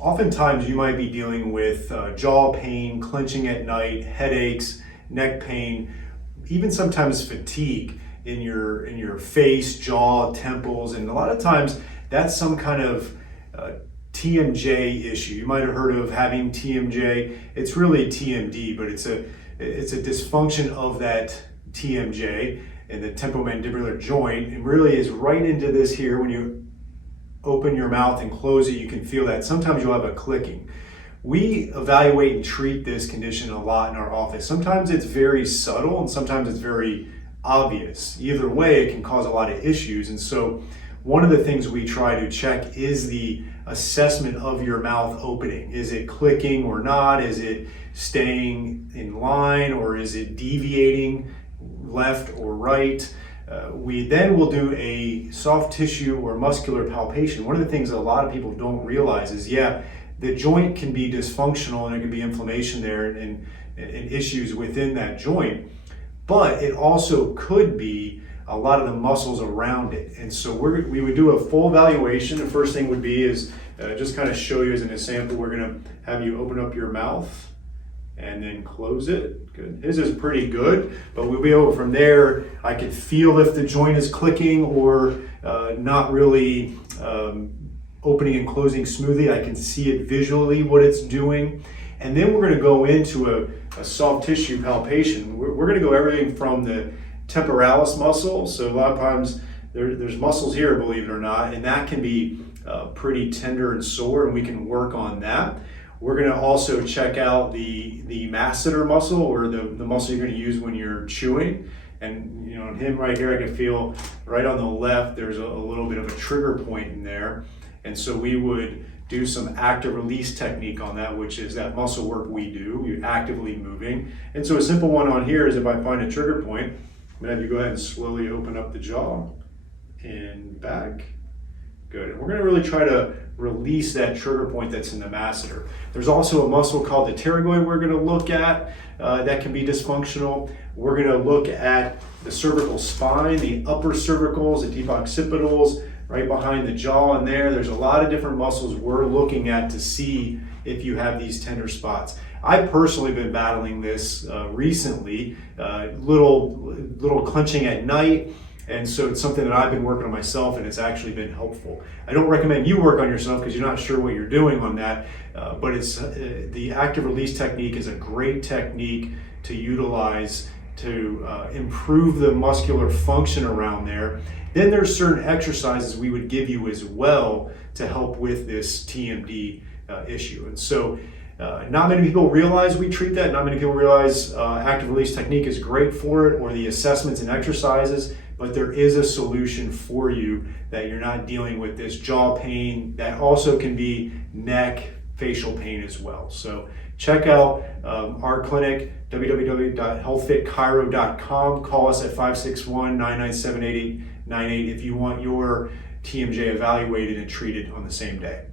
Oftentimes you might be dealing with jaw pain, clenching at night, headaches, neck pain, even sometimes fatigue in your face, jaw, temples, and a lot of times that's some kind of TMJ issue. You might have heard of having TMJ. It's really TMD, but it's a dysfunction of that TMJ and the temporomandibular joint, and really is right into this here. When you open your mouth and close it, you can feel that. Sometimes you'll have a clicking. We evaluate and treat this condition a lot in our office. Sometimes it's very subtle and sometimes it's very obvious. Either way, it can cause a lot of issues. And so one of the things we try to check is the assessment of your mouth opening. Is it clicking or not? Is it staying in line, or is it deviating left or right? We then will do a soft tissue or muscular palpation. One of the things that a lot of people don't realize is, the joint can be dysfunctional and there can be inflammation there and issues within that joint, but it also could be a lot of the muscles around it. And so we would do a full evaluation. The first thing would be is just kind of show you as an example. We're going to have you open up your mouth and then close it. Good. His is pretty good, but we'll be able from there, I could feel if the joint is clicking or not really opening and closing smoothly. I can see it visually what it's doing. And then we're going to go into a soft tissue palpation. We're going to go everything from the temporalis muscle. So a lot of times there's muscles here, believe it or not, and that can be pretty tender and sore, and we can work on that. We're going to also check out the masseter muscle, or the muscle you're going to use when you're chewing. And on him right here, I can feel right on the left, there's a little bit of a trigger point in there. And so we would do some active release technique on that, which is that muscle work we do, you're actively moving. And so a simple one on here is, if I find a trigger point, I'm going to have you go ahead and slowly open up the jaw and back. Good. And we're going to really try to release that trigger point that's in the masseter. There's also a muscle called the pterygoid we're going to look at that can be dysfunctional. We're going to look at the cervical spine, the upper cervicals, the deep occipitals, right behind the jaw in there. There's a lot of different muscles we're looking at to see if you have these tender spots. I personally been battling this recently, little clenching at night. And so it's something that I've been working on myself, and it's actually been helpful. I don't recommend you work on yourself because you're not sure what you're doing on that, but it's the active release technique is a great technique to utilize to improve the muscular function around there. Then there's certain exercises we would give you as well to help with this TMD issue. And so not many people realize we treat that. Not many people realize active release technique is great for it, or the assessments and exercises. But there is a solution for you that you're not dealing with this jaw pain. That also can be neck, facial pain as well. So check out our clinic, www.healthfitchiro.com. Call us at 561-997-8898 if you want your TMJ evaluated and treated on the same day.